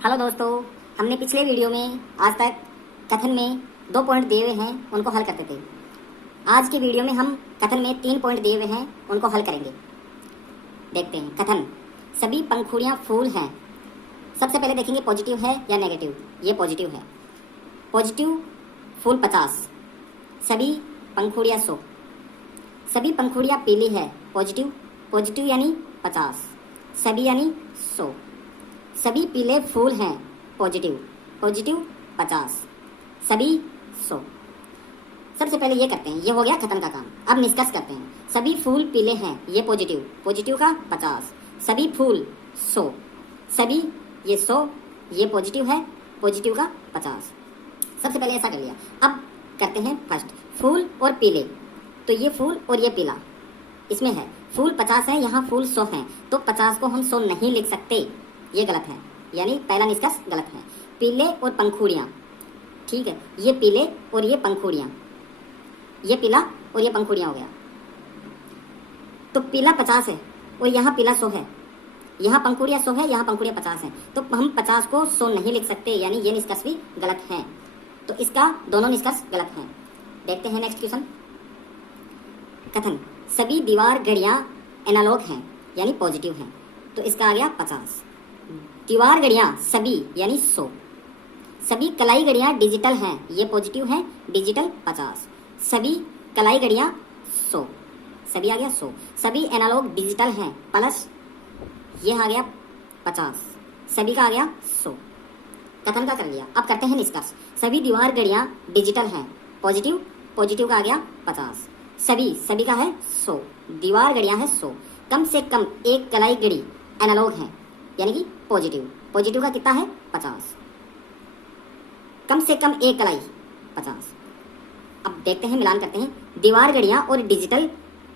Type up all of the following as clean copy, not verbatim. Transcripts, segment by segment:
Hello दोस्तों, हमने पिछले वीडियो में आज तक कथन में 2 पॉइंट दिए हुए हैं, उनको हल करते थे। आज के वीडियो में हम कथन में 3 पॉइंट दिए हुए हैं, उनको हल करेंगे। देखते हैं। कथन, सभी पंखुड़ियाँ फूल हैं। सबसे पहले देखेंगे पॉजिटिव है या नेगेटिव। ये पॉजिटिव है। पॉजिटिव फूल 50, सभी पंखुड़ियाँ 100। सभी पंखुड़ियाँ पीली है। पॉजिटिव, पॉजिटिव यानी 50, सभी यानी 100। सभी पीले फूल हैं। पॉजिटिव, पॉजिटिव 50, सभी 100। सबसे पहले ये करते हैं, ये हो गया कथन का काम। अब निष्कर्ष करते हैं। सभी फूल पीले हैं, ये पॉजिटिव, पॉजिटिव का 50, सभी फूल 100, सभी ये 100, ये पॉजिटिव है, पॉजिटिव का 50। सबसे पहले ऐसा कर लिया। अब करते हैं फर्स्ट, फूल और पीले। तो ये फूल और ये पीला इसमें है। फूल 50 है, यहाँ फूल 100 हैं, तो 50 को हम 100 नहीं लिख सकते, ये गलत है, यानी पहला निष्कर्ष गलत है। पीले और पंखुड़ियाँ, ठीक है, ये पीले और ये पंखुड़ियाँ, ये पीला और ये पंखुड़ियाँ हो गया। तो पीला 50 है और यहाँ पीला 100 है, यहाँ पंखुड़ियाँ 100 है, यहाँ पंखुड़ियाँ 50 हैं, तो हम 50 को 100 नहीं लिख सकते, यानी ये निष्कर्ष भी गलत है। तो इसका दोनों निष्कर्ष गलत हैं। देखते हैं नेक्स्ट क्वेश्चन। कथन, सभी दीवार घड़ियाँ एनालॉग हैं, यानी पॉजिटिव हैं, तो इसका आ गया 50। दीवार घड़ियाँ सभी यानी 100। सभी कलाई घड़ियाँ डिजिटल हैं, ये पॉजिटिव है, डिजिटल 50। सभी कलाई घड़ियाँ 100, सभी आ गया 100। सभी एनालॉग डिजिटल हैं, प्लस ये आ गया 50, सभी का आ गया 100। कथन का कर लिया। अब करते हैं निष्कर्ष। सभी दीवार घड़ियाँ डिजिटल हैं, पॉजिटिव, पॉजिटिव का आ गया 50, सभी का है 100। दीवार घड़ियाँ है 100, कम से कम एक कलाई घड़ी एनालॉग है, यानी कि पॉजिटिव, पॉजिटिव का कितना है 50, कम से कम एक कलाई 50। अब देखते हैं, मिलान करते हैं। दीवार घड़ियाँ और डिजिटल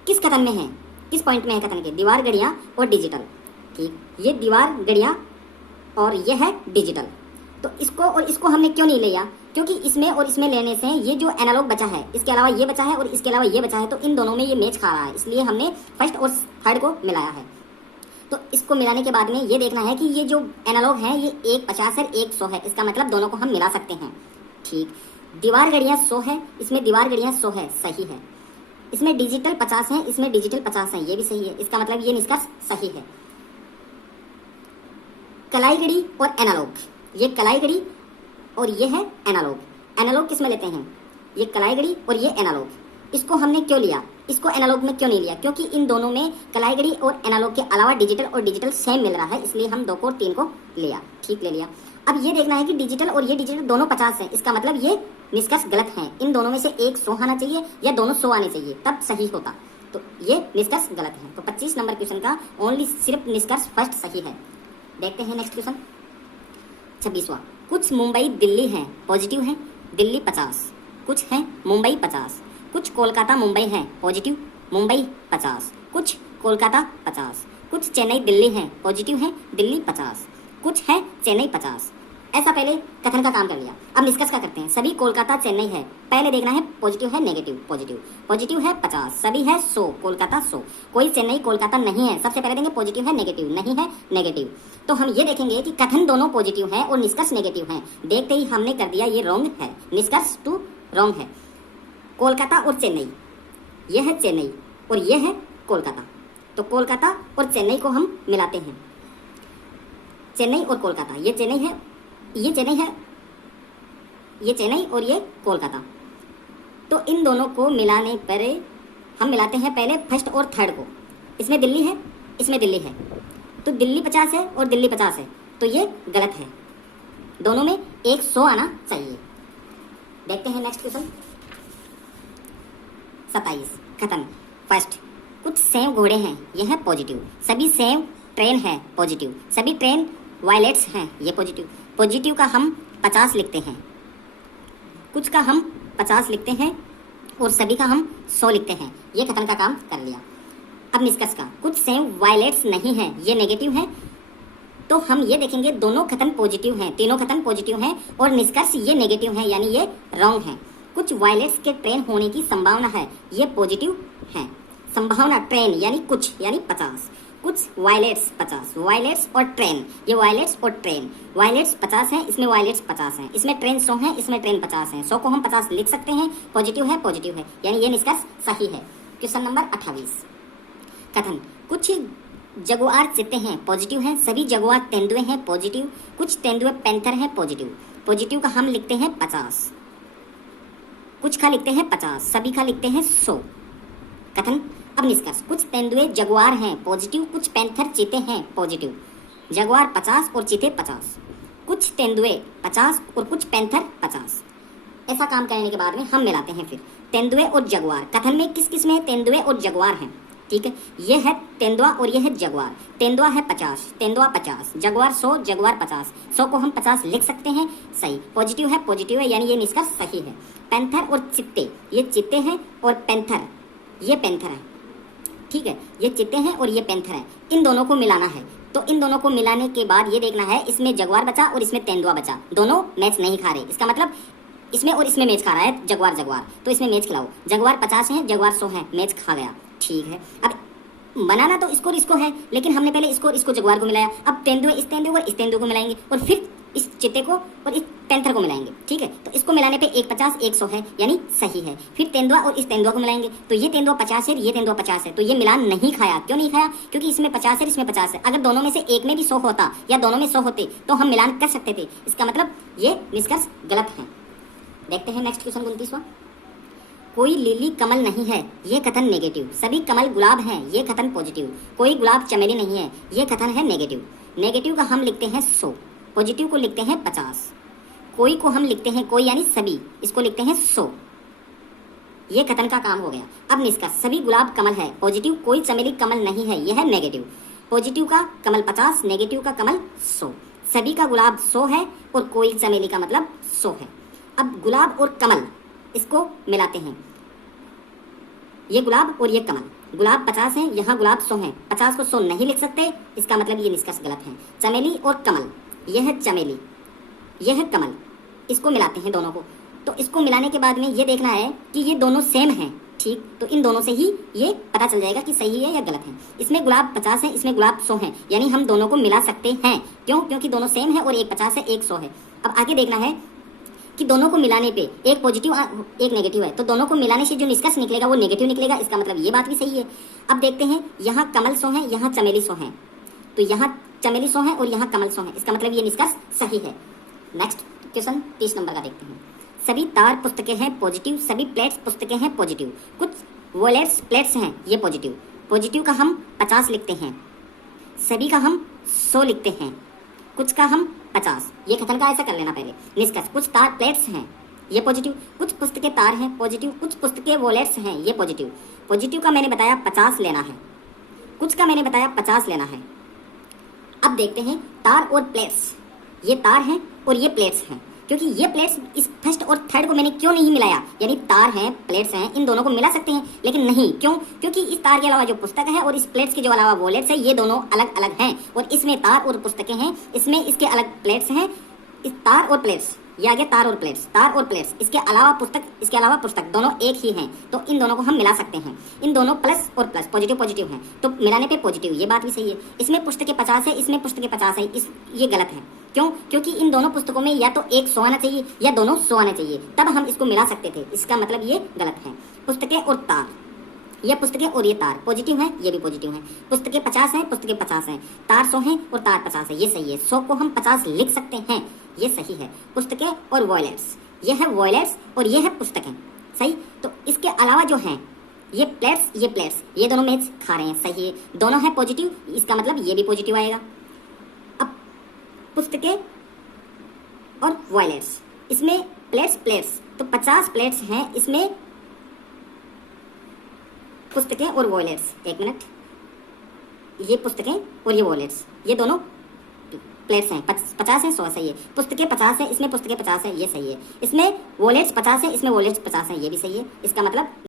किस कथन में है, किस पॉइंट में है कथन के? दीवार घड़ियाँ और डिजिटल, ठीक। ये दीवार घड़ियाँ और ये है डिजिटल, तो इसको और इसको हमने क्यों नहीं लिया? क्योंकि इसमें और इसमें लेने से ये जो एनालॉग बचा है, इसके अलावा ये बचा है और इसके अलावा ये बचा है, तो इन दोनों में ये मैच खा रहा है, इसलिए हमने फर्स्ट और थर्ड को मिलाया है। तो इसको मिलाने के बाद में ये देखना है कि ये जो एनालॉग है ये एक 50 है, एक 100 है, इसका मतलब दोनों को हम मिला सकते हैं, ठीक। दीवार घड़ियाँ 100 है, इसमें दीवार घड़ियाँ 100 है, सही है। इसमें डिजिटल 50 है, इसमें डिजिटल 50 है, ये भी सही है, इसका मतलब ये निष्कर्ष सही है। कलाई घड़ी और एनालॉग, ये कलाई घड़ी और ये है एनालॉग। एनालॉग किस में लेते हैं? ये कलाई घड़ी और ये एनालॉग। इसको हमने क्यों लिया, इसको एनालॉग में क्यों नहीं लिया? क्योंकि इन दोनों में कलाई घड़ी और एनालॉग के अलावा डिजिटल और डिजिटल सेम मिल रहा है, इसलिए हम 2 को और 3 को लिया, ठीक, ले लिया। अब ये देखना है कि डिजिटल और ये डिजिटल दोनों 50 हैं, इसका मतलब ये निष्कर्ष गलत है। इन दोनों में से एक 100 आना चाहिए या दोनों 100 आने चाहिए, तब सही होता। तो ये निष्कर्ष गलत है। तो 25 नंबर क्वेश्चन का ओनली सिर्फ निष्कर्ष फर्स्ट सही है। देखते हैं नेक्स्ट क्वेश्चन 26वां। कुछ मुंबई दिल्ली हैं, पॉजिटिव है, दिल्ली 50। कुछ है मुंबई 50। कुछ कोलकाता मुंबई है, पॉजिटिव, मुंबई 50। कुछ कोलकाता 50। कुछ चेन्नई दिल्ली है, पॉजिटिव है, दिल्ली 50। कुछ है चेन्नई 50। ऐसा पहले कथन का काम कर लिया। अब निष्कर्ष का करते हैं। सभी कोलकाता चेन्नई है, पहले देखना है पॉजिटिव है नेगेटिव। पॉजिटिव, पॉजिटिव है 50, सभी है 100, कोलकाता 100। कोई चेन्नई कोलकाता नहीं है, सबसे पहले देंगे पॉजिटिव है नेगेटिव, नहीं है नेगेटिव। तो हम ये देखेंगे कि कथन दोनों पॉजिटिव है और निष्कर्ष नेगेटिव है। देखते ही हमने कर दिया ये रॉन्ग है, निष्कर्ष 2 रॉन्ग है। कोलकाता और चेन्नई, ये है चेन्नई और ये है कोलकाता, तो कोलकाता और चेन्नई को हम मिलाते हैं। चेन्नई और कोलकाता, ये चेन्नई है, ये चेन्नई है, ये चेन्नई और ये कोलकाता, तो इन दोनों को मिलाने पर हम मिलाते हैं पहले फर्स्ट और थर्ड को। इसमें दिल्ली है, इसमें दिल्ली है, तो दिल्ली 50 है और दिल्ली 50 है, तो ये गलत है। दोनों में एक 100 आना चाहिए। देखते हैं नेक्स्ट क्वेश्चन 27। कथन, फर्स्ट, कुछ सेव घोड़े हैं, यह है पॉजिटिव। सभी सेव ट्रेन है, पॉजिटिव। सभी ट्रेन वायलेट्स हैं, ये पॉजिटिव। पॉजिटिव का हम 50 लिखते हैं, कुछ का हम 50 लिखते हैं और सभी का हम 100 लिखते हैं। ये कथन का काम कर लिया। अब निष्कर्ष का, कुछ सेव वायलेट्स नहीं है, ये नेगेटिव है, तो हम ये देखेंगे दोनों कथन पॉजिटिव हैं, तीनों कथन पॉजिटिव हैं और निष्कर्ष ये नेगेटिव है, यानी ये रॉन्ग है। कुछ वायलेट्स के ट्रेन होने की संभावना है, ये पॉजिटिव है। संभावना ट्रेन यानी कुछ यानी 50, कुछ वायलेट्स 50, वायलेट्स और ट्रेन, ये वायलेट्स और ट्रेन, वायलेट्स 50 है, इसमें वायलेट्स 50 हैं, इसमें ट्रेन 100 है, इसमें ट्रेन 50 है, 100 को हम 50 लिख सकते हैं, पॉजिटिव है, यानी ये निष्कर्ष सही है। क्वेश्चन नंबर 28 कथन, कुछ जगुआर चीते हैं पॉजिटिव हैं, सभी जगुआर तेंदुए हैं पॉजिटिव, कुछ तेंदुए पैंथर हैं पॉजिटिव, पॉजिटिव का हम लिखते हैं 50, कुछ का लिखते हैं 50, सभी का लिखते हैं 100। कथन, अब निष्कर्ष, कुछ तेंदुए जगुआर हैं पॉजिटिव, कुछ पैंथर चीते हैं पॉजिटिव, जगुआर 50 और चीते 50, कुछ तेंदुए 50 और कुछ पैंथर 50। ऐसा काम करने के बाद में हम मिलाते हैं फिर तेंदुए और जगुआर। कथन में किस किस में तेंदुए और जगुआर हैं, ठीक है, ये है तेंदुआ और ये है जगुआर। तेंदुआ है 50, तेंदुआ 50, जगुआर 100, जगुआर 50, 100 को हम 50 लिख सकते हैं, सही, पॉजिटिव है, यानी ये निष्कर्ष सही है। पैंथर और चित्ते, ये चित्ते हैं और पैंथर, ये पैंथर है, ठीक है, ये चित्ते हैं और ये पैंथर है, इन दोनों को मिलाना है। तो इन दोनों को मिलाने के बाद ये देखना है, इसमें जगुआर बचा और इसमें तेंदुआ बचा, दोनों मैच नहीं खा रहे, इसका मतलब इसमें और इसमें मैच खा रहा है जगुआर, तो इसमें मैच खिलाओ, जगुआर 50 है, जगुआर 100 है, मैच खा गया, ठीक है। अब बनाना तो इसको और इसको है, लेकिन हमने पहले इसको और इसको जगुआर को मिलाया, अब तेंदुए इस तेंदुए और इस तेंदुए को मिलाएंगे और फिर इस चित्ते को और इस पैंथर को मिलाएंगे, ठीक है। तो इसको मिलाने पे 1 50 1 100 है, यानी सही है। फिर तेंदुआ और इस तेंदुआ को मिलाएंगे, तो ये तेंदुआ 50 है, ये तेंदुआ 50 है, तो ये मिलान नहीं खाया। क्यों नहीं खाया? क्योंकि इसमें 50 है, इसमें 50 है। अगर दोनों में से एक में भी 100 होता या दोनों में 100 होते तो हम मिलान कर सकते थे, इसका मतलब ये निष्कर्ष गलत है। देखते हैं नेक्स्ट क्वेश्चन 29वां, कोई लिली कमल नहीं है, ये कथन नेगेटिव, सभी कमल गुलाब हैं, ये कथन पॉजिटिव, कोई गुलाब चमेली नहीं है, ये कथन है नेगेटिव। नेगेटिव का हम लिखते हैं 100, पॉजिटिव को लिखते हैं 50, कोई को हम लिखते हैं, कोई यानी सभी, इसको लिखते हैं 100। ये कथन का काम हो गया। अब निष्कर्ष, सभी गुलाब कमल है पॉजिटिव, कोई चमेली कमल नहीं है, यह है नेगेटिव। पॉजिटिव का कमल 50, नेगेटिव का कमल 100, सभी का गुलाब 100 है और कोई चमेली का मतलब 100 है। अब गुलाब और कमल इसको मिलाते हैं, ये गुलाब और ये कमल, गुलाब 50 है, यहाँ गुलाब 100 है, 50 को 100 नहीं लिख सकते, इसका मतलब ये निष्कर्ष गलत है। चमेली और कमल, यह है चमेली, यह है कमल, इसको मिलाते हैं दोनों को। तो इसको मिलाने के बाद में ये देखना है कि ये दोनों सेम हैं, ठीक, तो इन दोनों से ही ये पता चल जाएगा कि सही है या गलत है। इसमें गुलाब 50 है, इसमें गुलाब 100 है, यानी हम दोनों को मिला सकते हैं। क्यों? क्योंकि दोनों सेम है और एक 50 है, एक 100 है। अब आगे देखना है कि दोनों को मिलाने पे एक पॉजिटिव एक नेगेटिव है, तो दोनों को मिलाने से जो निष्कर्ष निकलेगा वो नेगेटिव निकलेगा, इसका मतलब ये बात भी सही है। अब देखते हैं, यहाँ कमल 100 है, यहाँ चमेली 100 है, तो यहाँ चमेली 100 है और यहाँ कमल 100 है, इसका मतलब ये निष्कर्ष सही है। नेक्स्ट क्वेश्चन 30 नंबर का देखते हैं, सभी तार पुस्तकें हैं पॉजिटिव, सभी प्लेट्स पुस्तकें हैं पॉजिटिव, कुछ वॉलेट्स प्लेट्स हैं, ये पॉजिटिव। पॉजिटिव का हम 50 लिखते हैं, सभी का हम 100 लिखते हैं, कुछ का हम 50। ये कथन का ऐसा कर लेना पहले। निष्कर्ष, कुछ तार प्लेट्स हैं, ये पॉजिटिव, कुछ पुस्तकें तार हैं पॉजिटिव, कुछ पुस्तकें वॉलेट्स हैं, ये पॉजिटिव। पॉजिटिव का मैंने बताया 50 लेना है, कुछ का मैंने बताया 50 लेना है। अब देखते हैं तार और प्लेट्स, ये तार हैं और ये प्लेट्स हैं, क्योंकि ये प्लेट्स इस फर्स्ट और थर्ड को मैंने क्यों नहीं मिलाया, यानी तार हैं प्लेट्स हैं, इन दोनों को मिला सकते हैं लेकिन नहीं, क्यों? क्योंकि इस तार के अलावा जो पुस्तक है और इस प्लेट्स के जो अलावा वॉलेट्स है, ये दोनों अलग अलग हैं, और इसमें तार और पुस्तकें हैं, इसमें इसके अलग प्लेट्स हैं। इस तार और प्लेट्स, ये आ गया तार और प्लेट्स, तार और प्लेट्स, इसके अलावा पुस्तक, इसके अलावा पुस्तक, दोनों एक ही हैं, तो इन दोनों को हम मिला सकते हैं। इन दोनों प्लस और प्लस, पॉजिटिव पॉजिटिव हैं, तो मिलाने पे पॉजिटिव, ये बात भी सही है। इसमें पुस्तकें 50 है, इसमें पुस्तकें 50 है, ये गलत है। क्यों? क्योंकि इन दोनों पुस्तकों में या तो एक 100 आना चाहिए या दोनों 100 आने चाहिए, तब हम इसको मिला सकते थे, इसका मतलब ये गलत है। पुस्तकें और तार, ये पुस्तकें और ये तार पॉजिटिव है, ये भी पॉजिटिव है। पुस्तकें 50 हैं, पुस्तकें 50 हैं, तार 100 हैं और तार 50 है, ये सही है। 100 को हम 50 लिख सकते हैं, ये सही है। पुस्तकें और वॉलेट्स, ये है वॉलेट्स और ये है पुस्तकें, सही। तो इसके अलावा जो हैं ये प्लेट्स, ये प्लेट्स, ये दोनों मैच खा रहे हैं, सही है, दोनों है पॉजिटिव, इसका मतलब ये भी पॉजिटिव आएगा। अब पुस्तकें और वॉलेट्स, इसमें प्लेट्स प्लेट्स, तो 50 प्लेट्स हैं, इसमें पुस्तकें और वॉलेट्स, एक मिनट, ये पुस्तकें और ये वॉलेट्स, ये दोनों प्लेट्स हैं, 50 है, 100 सही है। पुस्तकें 50 है, इसमें पुस्तकें 50 है, ये सही है। इसमें वॉलेट्स 50 है, इसमें वॉलेट्स 50 है, ये भी सही है। इसका मतलब